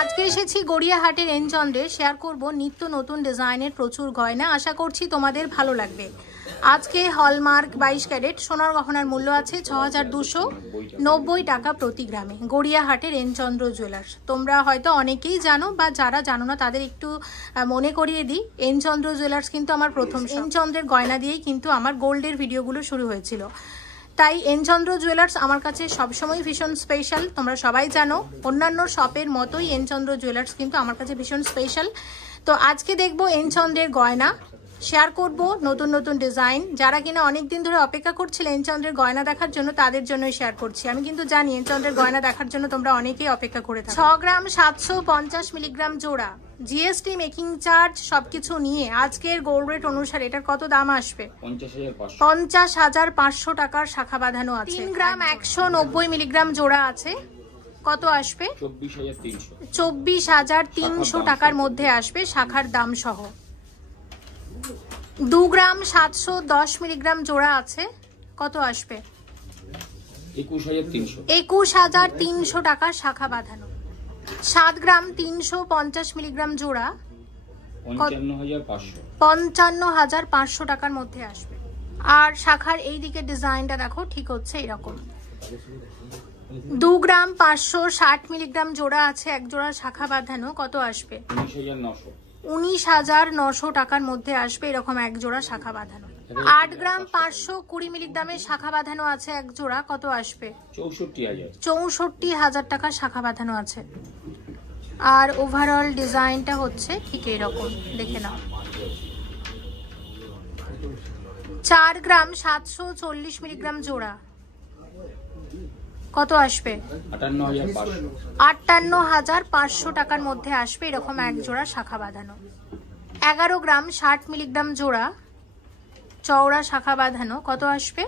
আজকে এসেছি গড়িয়াহাটের এনচন্দ্রে শেয়ার করব নিত্য নতুন ডিজাইনের প্রচুর গয়না। আশা করছি তোমাদের ভালো লাগবে। আজকে হলমার্ক 22 ক্যারেট সোনার গহনার মূল্য আছে ৬,২৯০ টাকা প্রতি গ্রামে, গড়িয়াহাটের এনচন্দ্র জুয়েলার্স। তোমরা হয়তো অনেকেই জানো, বা যারা জানো না তাদের একটু মনে করিয়ে দিই, এনচন্দ্র জুয়েলার্স কিন্তু আমার প্রথম, এনচন্দ্রের গয়না দিয়েই কিন্তু আমার গোল্ডের ভিডিওগুলো শুরু হয়েছিল। তাই এনচন্দ্র জুয়েলার্স আমার কাছে সবসময় ভীষণ স্পেশাল। তোমরা সবাই জানো অন্যান্য শপের মতোই এনচন্দ্র জুয়েলার্স কিন্তু আমার কাছে ভীষণ স্পেশাল। তো আজকে দেখবো এনচন্দ্রের গয়না, শেয়ার করব নতুন নতুন ডিজাইন। যারা কিনা অনেকদিন ধরে অপেক্ষা করছিল এনচন্দ্রের গয়না দেখার জন্য, তাদের জন্যই শেয়ার করছি। আমি কিন্তু জানি এনচন্দ্রের গয়না দেখার জন্য তোমরা অনেকেই অপেক্ষা করে থাকো। 6 গ্রাম 750 মিলিগ্রাম জোড়া, জিএসটি মেকিং চার্জ সবকিছু নিয়ে আজকের গোল্ড রেট অনুসারে এটার কত দাম আসবে? 50,500 টাকার শাখা বাঁধানো আছে। 3 গ্রাম 190 মিলিগ্রাম জোড়া আছে, কত আসবে? 24,300 টাকার মধ্যে আসবে শাখার দাম সহ। 2 গ্রাম 710 মিলিগ্রাম জোড়া আছে, কত আসবে? 21,300 টাকা শাখা বাঁধানো। 7 গ্রাম 350 মিলিগ্রাম জোড়া, 55,500 টাকার মধ্যে আসবে। আর শাখার এই দিকে ডিজাইনটা দেখো, ঠিক হচ্ছে এরকম। 2 গ্রাম 560 মিলিগ্রাম জোড়া আছে, এক জোড়া শাখা বাঁধানো, কত আসবে? 19,900 টাকার মধ্যে আসবে এরকম এক জোড়া শাখা বাঁধানো। 8 গ্রাম 520 মিলিগ্রামের শাখা বাঁধানো আছে এক জোড়া, কত আসবে? 64,000 টাকা শাখা বাঁধানো আছে। আর ওভারঅল ডিজাইনটা হচ্ছে ঠিক এরকম, দেখে নাও। 4 গ্রাম 740 মিলিগ্রাম জোড়া, কত আসবে? 58,500 টাকার মধ্যে আসবে এরকম এক জোড়া শাখা বাঁধানো। 11 গ্রাম 60 মিলিগ্রাম জোড়া, চওড়া শাখা বাঁধানো, কত আসবে?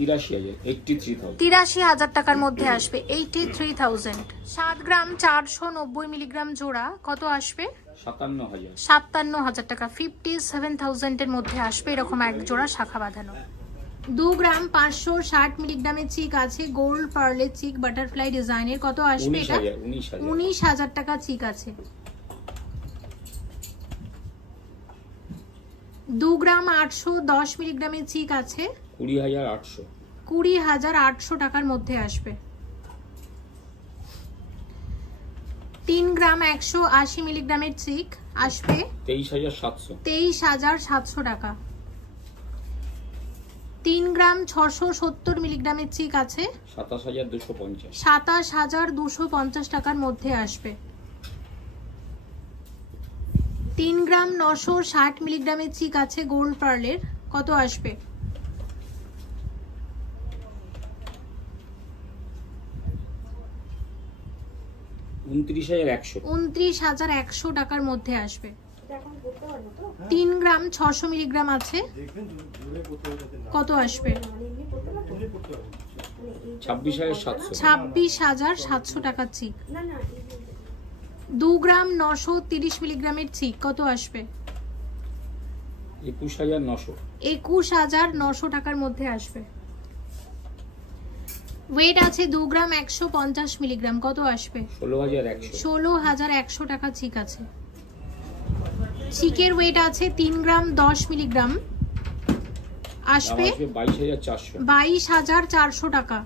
83,000 টাকার মধ্যে আসবে, 83,000। 7 গ্রাম 490 মিলিগ্রাম জোড়া, কত আসবে? 57,000 টাকা, 57,000 এর মধ্যে আসবে এরকম এক জোড়া শাখা বাঁধানো। 2 গ্রাম 560 মিলিগ্রামের চিক আছে, গোল্ড পার্লের চিক বাটারফ্লাই ডিজাইনের, কত আসবে? এটা 19,000 টাকা চিক আছে। 2 গ্রাম 810 মিলিগ্রামের চিক আছে, 20,800 টাকার মধ্যে আসবে। 3 গ্রাম 180 মিলিগ্রামের চিক আসবে 23,700 টাকা। 3 গ্রাম 670 মিলিগ্রামের চিক আছে 27,250 টাকার মধ্যে আসবে। 3 গ্রাম 960 মিলিগ্রামের চিক আছে গোল্ড পার্লের, কত আসবে? 29,100 টাকার মধ্যে আসবে। 3 গ্রাম 600 মিলিগ্রাম আছে, কত আসবে? 26,700 টাকার চিক। 2 গ্রাম 930 মিলিগ্রামের চিক, কত আসবে? 21,900 টাকার মধ্যে আসবে। ওয়েট আছে 2 গ্রাম 150 মিলিগ্রাম, কত আসবে? 16,100 টাকা চিক আছে। চিকের ওয়েট আছে 3 গ্রাম 10 মিলিগ্রাম, আসবে 22,400 টাকা।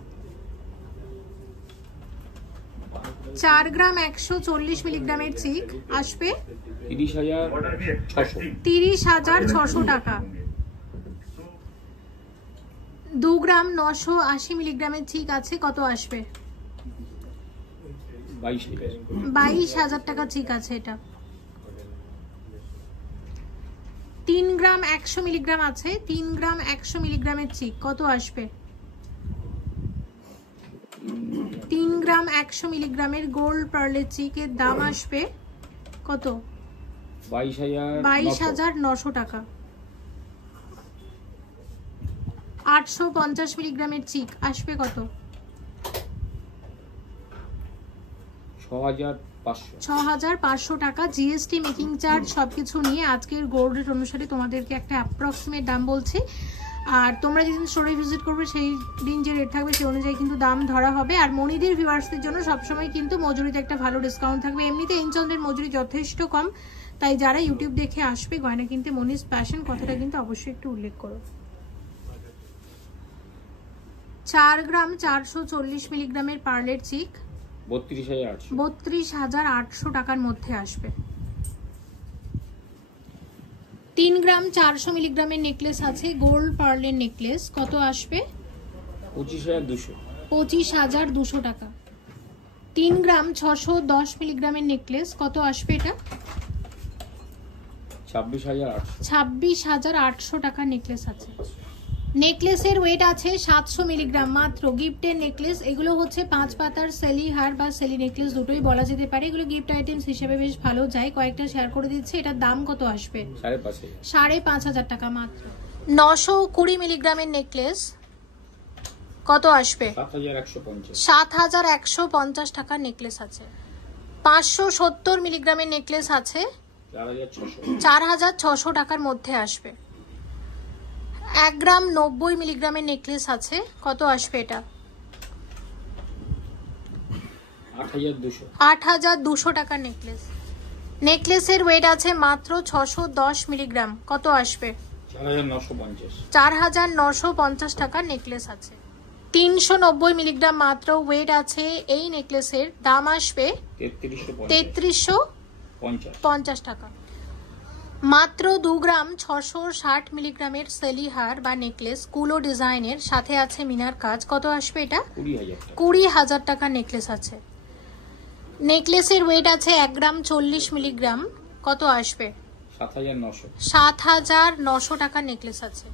4 গ্রাম 140 মিলিগ্রামের চিক আসবে 30,600 টাকা। 2 গ্রাম 980 মিলিগ্রামের চিক আছে, কত আসবে? 22,000 টাকা চিক আছে এটা। 3 গ্রাম 100 মিলিগ্রাম আছে, 3 গ্রাম 100 মিলিগ্রামের চিক, কত আসবে? 3 গ্রাম 100 মিলিগ্রামের গোল্ড পার্লের চিকের দাম আসবে কত? 22,900 টাকা। 850 মিলিগ্রামের চিক আসবে কত? 6500 টাকা। জিএসটি, মেকিং চার্জ সবকিছু নিয়ে আজকের গোল্ড রেট অনুসারে তোমাদেরকে একটা অ্যাপ্রক্সিমেট দাম বলছি। আর তোমরা যেদিন স্টোরে ভিজিট করবে সেই দিন যে রেট থাকবে সেই অনুযায়ী কিন্তু দাম ধরা হবে। আর মনিদের ভিউয়ার্সদের জন্য সবসময় কিন্তু মজুরিতে একটা ভালো ডিসকাউন্ট থাকবে। এমনিতে এনচন্দ্রের মজুরি যথেষ্ট কম, তাই যারা ইউটিউব দেখে আসবে গয়না কিনতে মনিজ ফ্যাশন কথাটা কিন্তু অবশ্যই একটু উল্লেখ করো। 4 গ্রাম 440 মিলিগ্রামের পার্লের চিক 32,800 টাকার মধ্যে আসবে। 3 গ্রাম 400 মিলিগ্রামের নেকলেস আছে, গোল্ড পার্লের নেকলেস, কত আসবে? 25,200 টাকা। 3 গ্রাম 610 মিলিগ্রামের নেকলেস, কত আসবে এটা? 26,800 টাকার নেকলেস আছে। নেকলেসের ওয়েট আছে 700 মিলিগ্রাম মাত্র। গিফটের নেকলেস, এগুলো হচ্ছে 5 পাতার সেলি হার বা সেলি নেকলেস দুটোই বলা যেতে পারে। এগুলো গিফট আইটেমস হিসেবে বেশ ভালো যায়। কয়েকটা শেয়ার করে দিচ্ছে। এটার দাম কত আসবে? 5,500 টাকা মাত্র। 920 মিলিগ্রামের নেকলেস কত আসবে? 7,150 টাকার নেকলেস আছে। 570 মিলিগ্রামের নেকলেস আছে 4,600 টাকার মধ্যে আসবে। 1 গ্রাম 90 মিলিগ্রামের নেকলেস আছে, কত আসবে এটা? 8,200 টাকার নেকলেস। নেকলেসের ওয়েট আছে মাত্র 610 মিলিগ্রাম, কত আসবে? 4,950 টাকার নেকলেস আছে। 390 মিলিগ্রাম মাত্র ওয়েট আছে এই নেকলেসের, দাম আসবে 3350 টাকা। মাত্র 2 গ্রাম 660 মিলিগ্রামের সেলিহার বা নেকলেস কুলো ডিজাইনের, সাথে আছে মিনার কাজ, কত আসবে এটা? 20,000 টাকার নেকলেস আছে। নেকলেসের ওয়েট আছে 1 গ্রাম 40 মিলিগ্রাম, কত আসবে? 7,900 টাকার নেকলেস আছে।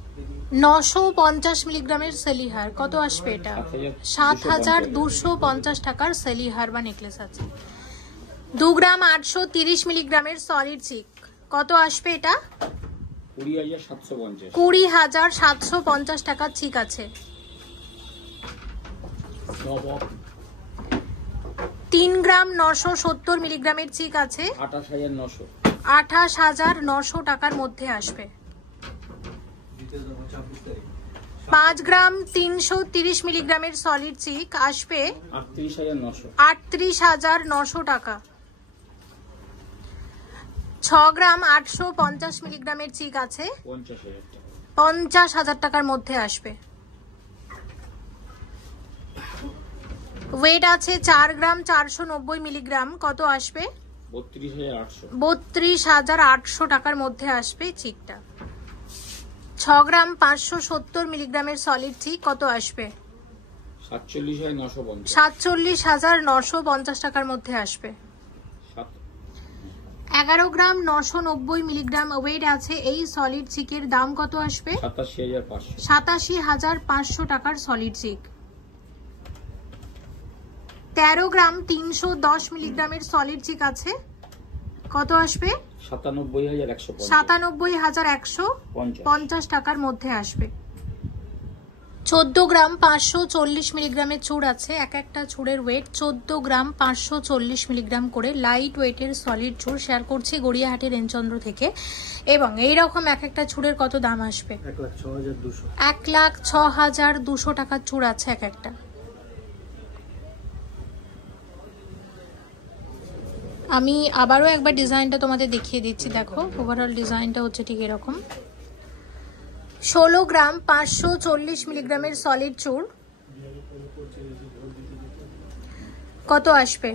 950 মিলিগ্রামের সেলিহার, কত আসবে এটা? 7,250 টাকার সেলিহার বা নেকলেস আছে। 2 গ্রাম 830 মিলিগ্রামের সলিড চিক, কত আসবে এটা? 20,750 টাকার চিক আছে। 3 গ্রাম 970 মিলিগ্রামের চিক আছে 28,900 টাকার মধ্যে আসবে। 5 গ্রাম 330 মিলিগ্রামের সলিড চিক আসবে 38,900 টাকা। 6 গ্রাম 850 মিলিগ্রামের চিক আছে 50,000 টাকার মধ্যে আসবে। ওয়েট আছে 4 গ্রাম 490 মিলিগ্রাম, কত আসবে? 32,800 টাকার মধ্যে আসবে চিকটা। 6 গ্রাম 570 মিলিগ্রামের সলিড চিক, কত আসবে? 47,950 টাকার মধ্যে আসবে। 11 গ্রাম 990 মিলিগ্রাম ওয়েট আছে এই সলিড চিকের, দাম কত আসবে? 87,500 টাকার সলিড চিক। 13 গ্রাম 310 মিলিগ্রামের সলিড চিক আছে, কত আসবে? 97,150 টাকার মধ্যে আসবে। 14 গ্রাম 540 মিলিগ্রামের চূড় আছে, এক একটা চূড়ের ওয়েট 14 গ্রাম 540 মিলিগ্রাম করে লাইট ওয়েটের সলিড চূড় শেয়ার করছি গড়িয়াহাটের রেঞ্চন্দ্র থেকে। এবং এইরকম এক একটা চূড়ের কত দাম আসবে? 1,06,200 টাকার চূড় আছে এক একটা। আমি আবারও একবার ডিজাইনটা তোমাদের দেখিয়ে দিচ্ছি, দেখো ওভারঅল ডিজাইনটা হচ্ছে ঠিক এরকম। 16 গ্রাম 540 মিলিগ্রামের সলিড চূড়, কত আসবে?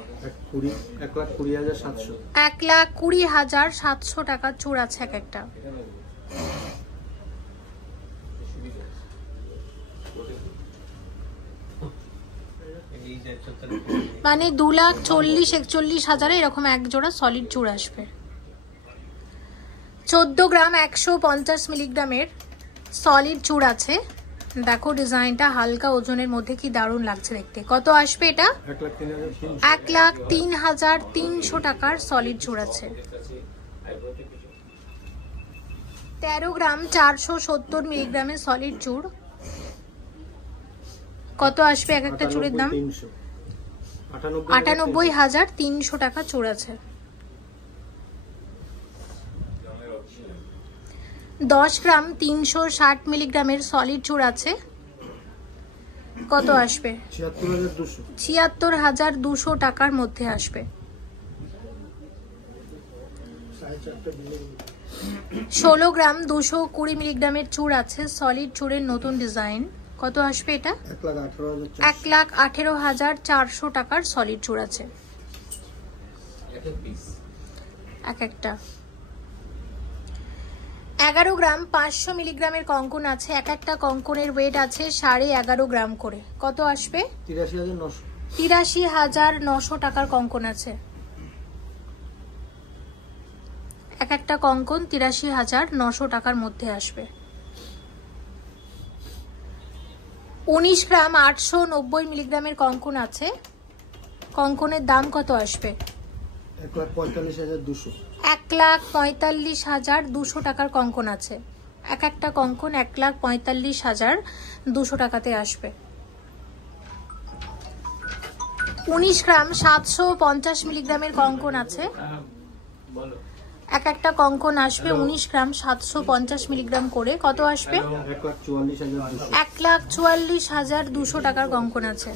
1,20,700 টাকার চূড় আছে এক একটা। মানে 2,40,41,000 এরকম এক জোড়া সলিড চূড় আসবে। 14 গ্রাম 150 মিলিগ্রামের সলিড চূড় আছে, দেখো ডিজাইনটা হালকা ওজনের মধ্যে কি দারুণ লাগছে দেখতে, কত আসবে এটা? 1,03,300 টাকার সলিড চূড় আছে। 13 গ্রাম 470 মিলিগ্রামের সলিড চূড়, কত আসবে এক একটা চুড়ির দাম? 98,300 টাকা চুড় আছে। 10 গ্রাম 360 মিলিগ্রামের সলিড চুড় আছে, কত আসবে? 76,200 টাকার মধ্যে আসবে। 16 গ্রাম 220 মিলিগ্রামের চুড় আছে, সলিড চুড়ের নতুন ডিজাইন, কত আসবে এটা? 1,18,400 টাকার সলিড চুড় আছে এক একটা। 11 গ্রাম 500 মিলিগ্রামের কঙ্কন আছে, এক একটা কঙ্কনের ওয়েট আছে 11.5 গ্রাম করে, কত আসবে? 83,900 টাকার কঙ্কন আছে এক একটা কঙ্কন, 83,900 টাকার মধ্যে আসবে। 19 গ্রাম 890 মিলিগ্রামের কঙ্কন আছে, কঙ্কনের দাম কত আসবে? 1,45,200 টাকার কঙ্কন আছে এক একটা কঙ্কন, 1,45,200 টাকাতে আসবে। 19 গ্রাম 750 মিলিগ্রামের কঙ্কন আছে, এক একটা কঙ্কন আসবে 19 গ্রাম 750 মিলিগ্রাম করে, কত আসবে? 1,44,200 টাকার কঙ্কন আছে।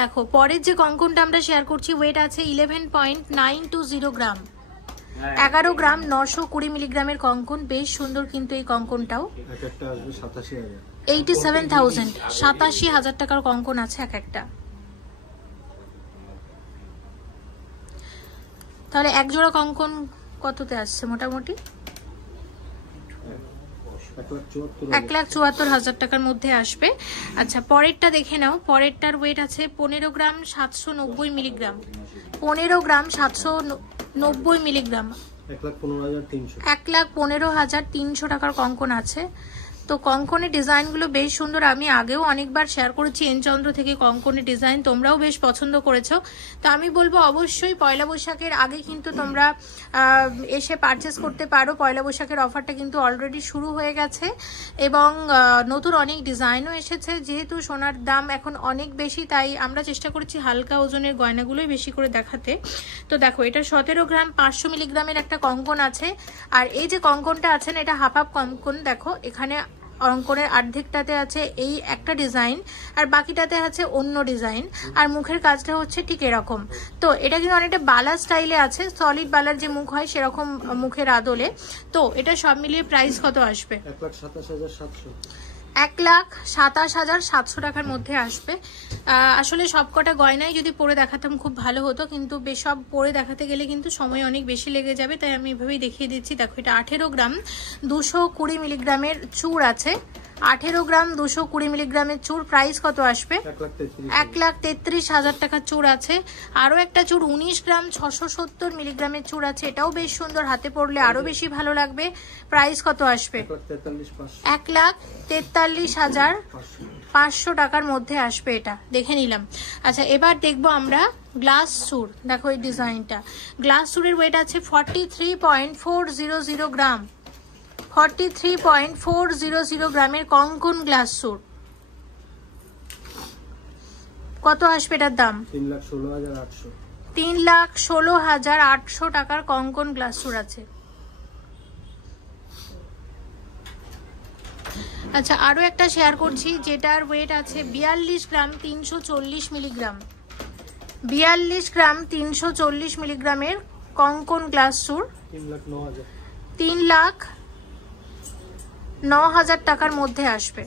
দেখো পরের যে কঙ্কনটা আমরা শেয়ার করছি, ওয়েট আছে 11.920 গ্রাম, 11 গ্রাম 920 মিলিগ্রামের কঙ্কন, বেশ সুন্দর কিন্তু এই কঙ্কনটাও। 87,000 টাকার কঙ্কন আছে এক একটা। তাহলে এক জোড়া কঙ্কন কততে আসছে মোটামুটি? 1,74,000 টাকার মধ্যে আসবে। আচ্ছা পরেরটা দেখে নাও, পরেরটার ওয়েট আছে 15 গ্রাম 790 মিলিগ্রাম, 15 গ্রাম 790 মিলিগ্রাম, 1,15,300 টাকার কঙ্কন আছে। তো কঙ্কনের ডিজাইনগুলো বেশ সুন্দর, আমি আগেও অনেকবার শেয়ার করেছি এনচন্দ্র থেকে কঙ্কনের ডিজাইন, তোমরাও বেশ পছন্দ করেছো। তো আমি বলবো অবশ্যই পয়লা বৈশাখের আগে কিন্তু তোমরা এসে পারচেস করতে পারো। পয়লা বৈশাখের অফারটা কিন্তু অলরেডি শুরু হয়ে গেছে এবং নতুন অনেক ডিজাইনও এসেছে। যেহেতু সোনার দাম এখন অনেক বেশি, তাই আমরা চেষ্টা করছি হালকা ওজনের গয়নাগুলোই বেশি করে দেখাতে। তো দেখো এটা 17 গ্রাম 500 মিলিগ্রামের একটা কঙ্কন আছে, আর এই যে কঙ্কনটা আছে না, এটা হাফ হাফ কঙ্কন। দেখো এখানে অঙ্কনের অর্ধেকটাতে আছে এই একটা ডিজাইন, আর বাকিটাতে আছে অন্য ডিজাইন, আর মুখের কাজটা হচ্ছে ঠিক এরকম। তো এটা কিন্তু অনেকটা বালা স্টাইলে আছে, সলিড বালার যে মুখ হয় সেরকম মুখের আদলে। তো এটা সব মিলিয়ে প্রাইস কত আসবে? 1,27,700 টাকার মধ্যে আসবে। আসলে সবকটা গয়নাই যদি পরে দেখাতাম খুব ভালো হতো, কিন্তু সব পরে দেখাতে গেলে কিন্তু সময় অনেক বেশি লেগে যাবে, তাই আমি এভাবেই দেখিয়ে দিচ্ছি। দেখো এটা 18 গ্রাম 220 মিলিগ্রামের চূড় আছে, 18 গ্রাম 220 মিলিগ্রামের চূড়, প্রাইস কত আসবে? 1,33,000 টাকার চূড় আছে। আরও একটা চূড় 19 গ্রাম 670 মিলিগ্রামের চূড় আছে, এটাও বেশ সুন্দর, হাতে পরলে আরো বেশি ভালো লাগবে। প্রাইস কত আসবে? 1,43,500 টাকার মধ্যে আসবে, এটা দেখে নিলাম। আচ্ছা এবার দেখবো আমরা গ্লাস চূড়। দেখো এই ডিজাইনটা, গ্লাস চূড়ের ওয়েট আছে 43.400 গ্রাম, 43.400 গ্রামের কঙ্কন গ্লাস চূড়, কত আসবে এটার দাম? 3,16,800 টাকার কঙ্কন গ্লাস চূড় আছে। আচ্ছা আরো একটা শেয়ার করছি, যেটার ওয়েট আছে 42 গ্রাম 340 মিলিগ্রাম, 42 গ্রাম 340 মিলিগ্রামের কঙ্কন গ্লাস চূড়, 3,09,000 টাকার মধ্যে আসবে।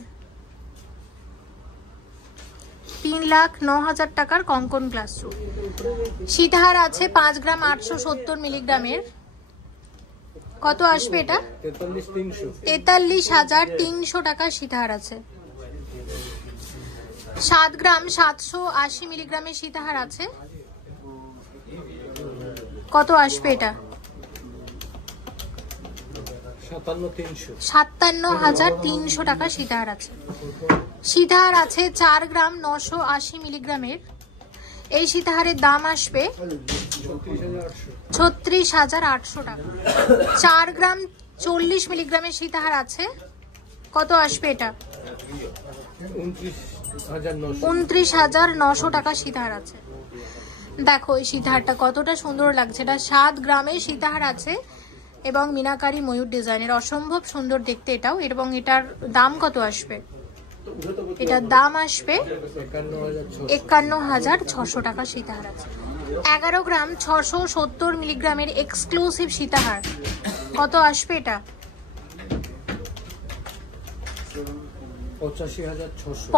3,09,000 টাকার কঙ্কন গ্লাস চূড়। সীতাহার আছে 5 গ্রাম 870 মিলিগ্রামের, কত আসবে এটা? 43,300 টাকা সীতাহার আছে। 7 গ্রাম 780 মিলিগ্রামের সীতাহার আছে, কত আসবে এটা? 57,300 টাকা সীতাহার আছে। সীতাহার আছে 4 গ্রাম 980 মিলিগ্রামের, এই সীতাহারের দাম আসবে 36,800 টাকা। 4 গ্রাম 40 মিলিগ্রামের সীতাহার আছে, কত আসবে এটা? 29,900 টাকা সীতাহার আছে। দেখো এই সীতাহারটা কতটা সুন্দর লাগছে, এটা 7 গ্রামের সীতাহার আছে এবং মিনাকারি ময়ূর ডিজাইনের, অসম্ভব সুন্দর দেখতে এটাও। এবং এটার দাম কত আসবে? এটার দাম আসবে 51,600 টাকা সীতাহার আছে। 11 গ্রাম 670 মিলিগ্রামের এক্সক্লুসিভ সীতাহার, কত আসবে এটা?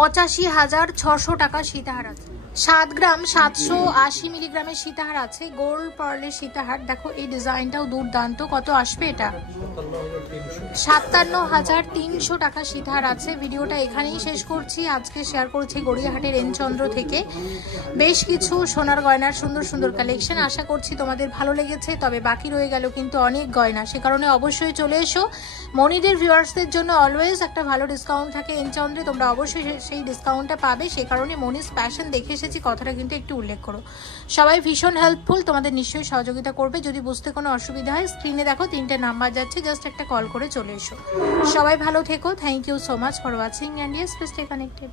85,600 টাকা সীতাহার আছে। 7 গ্রাম 780 মিলিগ্রামের সীতাহার আছে, গোল্ড পার্লের সীতাহার। দেখো এই ডিজাইনটাও দুর্দান্ত, কত আসবে এটা? 57,300 টাকা সীতাহার আছে। ভিডিওটা এখানেই শেষ করছি। আজকে শেয়ার করছি গড়িয়াহাটের এনচন্দ্র থেকে বেশ কিছু সোনার গয়নার সুন্দর সুন্দর কালেকশন। আশা করছি তোমাদের ভালো লেগেছে, তবে বাকি রয়ে গেল কিন্তু অনেক গয়না, সে কারণে অবশ্যই চলে এসো। মনিদের ভিউয়ার্সদের জন্য অলওয়েজ একটা ভালো ডিসকাউন্ট থাকে এনচন্দ্রে, তোমরা অবশ্যই সেই ডিসকাউন্টটা পাবে, সে কারণে মনিস প্যাশন দেখে এসেছি, কথাটা কিন্তু একটু উল্লেখ করো। সবাই ভীষণ হেল্পফুল, তোমাদের নিশ্চয়ই সহযোগিতা করবে। যদি বুঝতে কোনো অসুবিধা হয় স্ক্রিনে দেখো 3টে নাম্বার যাচ্ছে, জাস্ট একটা কল করে চলে এসো। সবাই ভালো থেকো। Thank you so much for watching and yes, please stay connected.